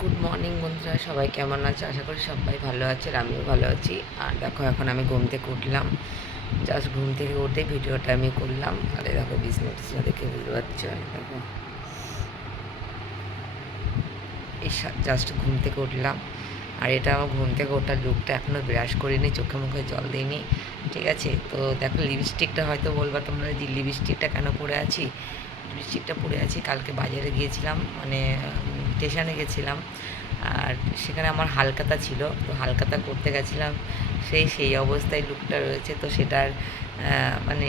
Good morning বন্ধুরা, সবাই কেমন আছে? আশা করি সবাই ভালো আছে আমিও ভালো আছি। আর দেখো, এখন আমি ঘুম থেকে উঠলাম। জাস্ট ঘুম থেকে উঠে ভিডিওটা আমি করলাম। আর দেখো বিজনেসটা দেখে বুঝতে পারছ? দেখো। এই জাস্ট ঘুম থেকে উঠলাম। আর এটা আমার ঘুম থেকে ওঠার লুকটা এখনও ব্রাশ করিনি, চোখে মুখে জল দিইনি। ঠিক আছে? তো দেখো লিপস্টিকটা হয়তো বলবা তোমরা যে লিপস্টিকটা কেন পরে আছি? লিপস্টিকটা পরে আছি, কালকে বাজারে গিয়েছিলাম। মানে স্টেশনে গেছিলাম, আর সেখানে আমার হালকাতা ছিল, তো হালকাতা করতে গেছিলাম, সেই সেই অবস্থায় লুকটা রয়েছে, তো সেটার মানে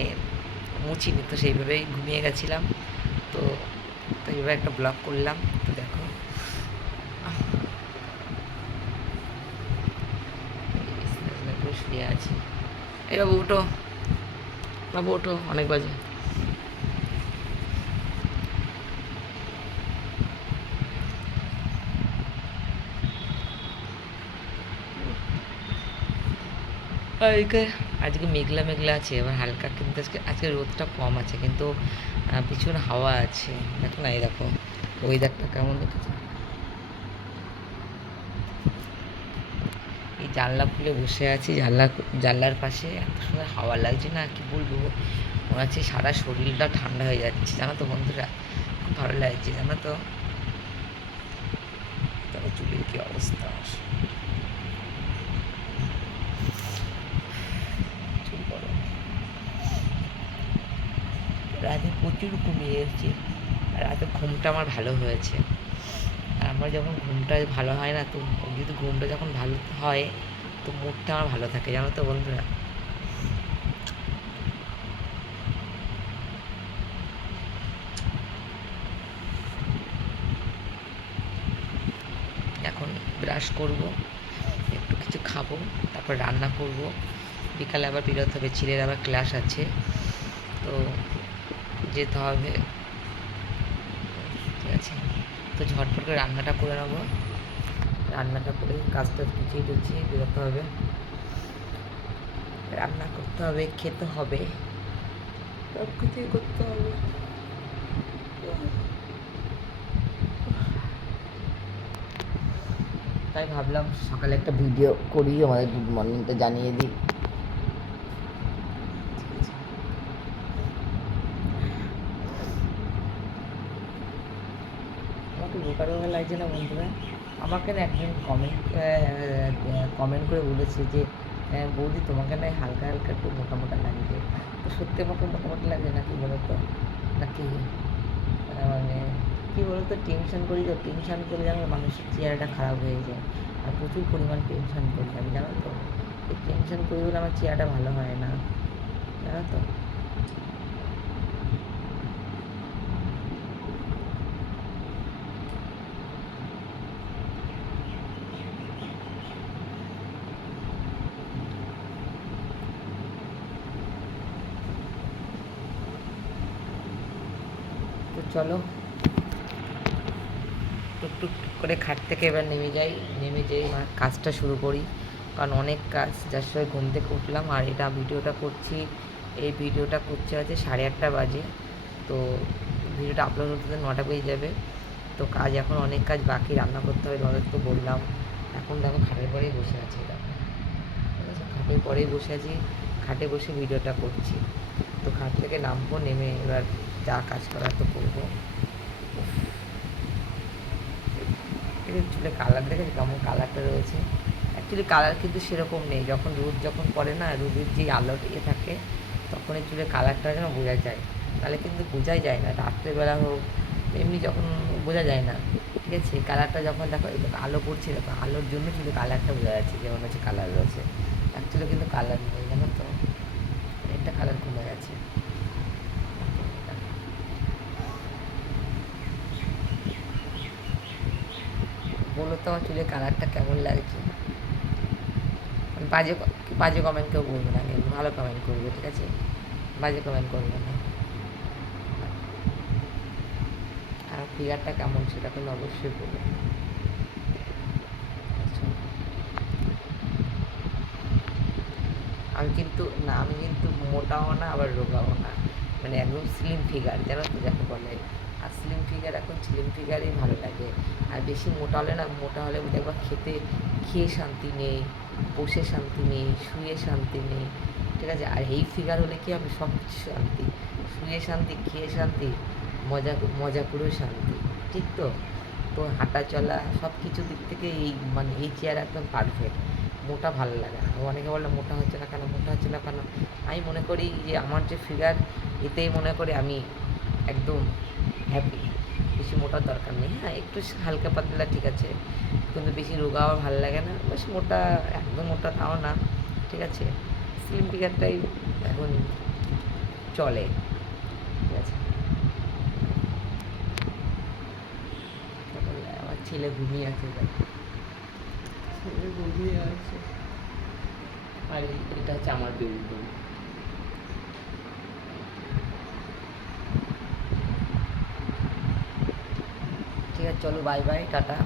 মুছিনি, তো সেইভাবেই ঘুমিয়ে গেছিলাম, তো তো এইভাবে একটা ব্লগ করলাম, তো দেখো। শুয়ে আছি। এই বাবু, ওঠো। বাবু, ওঠো, অনেক বাজে। আজকে আজকে মেঘলা মেঘলা আছে, এবার হালকা কিন্তু আজকে আজকে রোদটা কম আছে, কিন্তু ভীষণ হাওয়া আছে। দেখো না দেখো ওয়েদারটা কেমন দেখেছ? এই জানলা খুলে বসে আছি, জানলা, জানলার পাশে, এত সুন্দর হাওয়া লাগছে না, কি বলব? মনে হচ্ছে সারা শরীরটা ঠান্ডা হয়ে যাচ্ছে, জানো তো বন্ধুরা? খুব ভালো লাগছে, জানো তো তবে চুলের কি অবস্থা রাতে প্রচুর ঘুমিয়ে এসেছি আর রাতে ঘুমটা আমার ভালো হয়েছে। আর আমার যখন ঘুমটা ভালো হয় না, তো যদি ঘুমটা যখন ভালো হয়, তো মুডটা আমার ভালো থাকে, জানো তো বন্ধুরা? এখন ব্রাশ করব, একটু কিছু খাব, তারপর রান্না করব। বিকালে আবার বেরোতে হবে, ছেলের আবার ক্লাস আছে। তো যেতে হবে। ঠিক আছে। তো ঝটপট করে রান্নাটা করে নেব। রান্নাটা করে কাজটা গুছিয়ে টুছিয়ে বেরোতে হবে। রান্না করতে হবে খেতে হবে। সব কিছুই করতে হবে। তাই ভাবলাম সকালে একটা ভিডিও করি আমাদের গুড মর্নিংটা জানিয়ে দিই। আমাকে বোকা বোকা লাগছে না বন্ধুরা। আমাকে না একজন কমেন্ট কমেন্ট করে বলেছে যে বৌদি, তোমাকে না হালকা হালকা একটু মোটা মোটা লাগছে। তো সত্যি আমাকে মোটা মোটা লাগে নাকি বলো তো নাকি মানে কী বলো তো টেনশন করি তো টেনশন করলে যেন মানুষের চেহারাটা খারাপ হয়ে যায়। আর প্রচুর পরিমাণ টেনশন করি, আমি জানো তো? এই টেনশন করি বলে আমার চেহারাটা ভালো হয় না। জানো তো তো চলো। টুকটুক করে খাট থেকে এবার নেমে যাই। নেমে যেয়ে কাজটা শুরু করি, কারণ অনেক কাজ, যার সঙ্গে ঘুম থেকে উঠলাম। আর এটা ভিডিওটা করছি, এই ভিডিওটা করছে হচ্ছে সাড়ে আটটা বাজে। তো ভিডিওটা আপলোড হতে নটা বেজে যাবে। তো কাজ এখন অনেক কাজ বাকি, রান্না করতে হবে, তোমাদের তো বললাম। এখন দেখো খাটের পরেই বসে আছি এটা খাটের পরেই বসে আছি, খাটে বসে ভিডিওটা করছি। তো খাট থেকে নামবো, নেমে এবার যা কাজ করার তো করব। চুলে কালার দেখেছি কেমন কালারটা রয়েছে? অ্যাকচুয়ালি কালার কিন্তু সেরকম নেই। যখন রোদ যখন পড়ে না, রোদের যে আলো ইয়ে থাকে, তখন এই চুলের কালারটা যেন বোঝা যায়। তাহলে কিন্তু বোঝাই যায় না। রাত্রেবেলা হোক, এমনি যখন বোঝা যায় না। ঠিক আছে? কালারটা যখন দেখো আলো পড়ছে দেখো, আলোর জন্য চুলে কালারটা বোঝা যাচ্ছে যেমন হচ্ছে কালার রয়েছে। অ্যাকচুয়ালি কিন্তু কালার নেই, জানো তো? একটা কালার কমে গেছে। বলো তো আমার চুলের কালারটা কেমন লাগছে? বাজে বাজে কমেন্ট কেউ করবে না, কিন্তু ভালো কমেন্ট করবে, ঠিক আছে? বাজে কমেন্ট করবে না। আর ফিগারটা কেমন সেটা কিন্তু অবশ্যই করবে আমি কিন্তু, না, আমি কিন্তু মোটাও না, আবার রোগাও না। মানে একদম স্লিম ফিগার জানো তো যাকে বলে। আর স্লিম ফিগার, এখন স্লিম ফিগারই ভালো লাগে। আর বেশি মোটা হলে না, মোটা হলে দেখবা খেতে খেয়ে শান্তি নেই, বসে শান্তি নেই, শুয়ে শান্তি নেই, ঠিক আছে? আর এই ফিগার হলে কি হবে? সব কিছু শান্তি। শুয়ে শান্তি, খেয়ে শান্তি, মজা মজা করেও শান্তি, ঠিক তো? তো হাঁটা চলা, সব কিছু দিক থেকে এই মানে এই চেয়ার একদম পারফেক্ট মোটা ভালো লাগে না। অনেকে বলে মোটা হচ্ছে না কেন? মোটা হচ্ছে না কেন? আমি মনে করি যে আমার যে ফিগার, এতেই মনে করি আমি একদম হ্যাপি বেশি মোটার দরকার নেই। হ্যাঁ একটু হালকা পাতলা ঠিক আছে। কিন্তু বেশি রোগা আমার ভালো লাগে না। বেশ মোটা একদম মোটা তাও না ঠিক আছে? স্লিম ফিগারটাই এখন চলে ঠিক আছে? আমার ছেলে ঘুমিয়ে আছে। ছেলে ঘুমিয়ে আছে। আর এটা হচ্ছে আমার বেবি চলো বাই বাই টাটা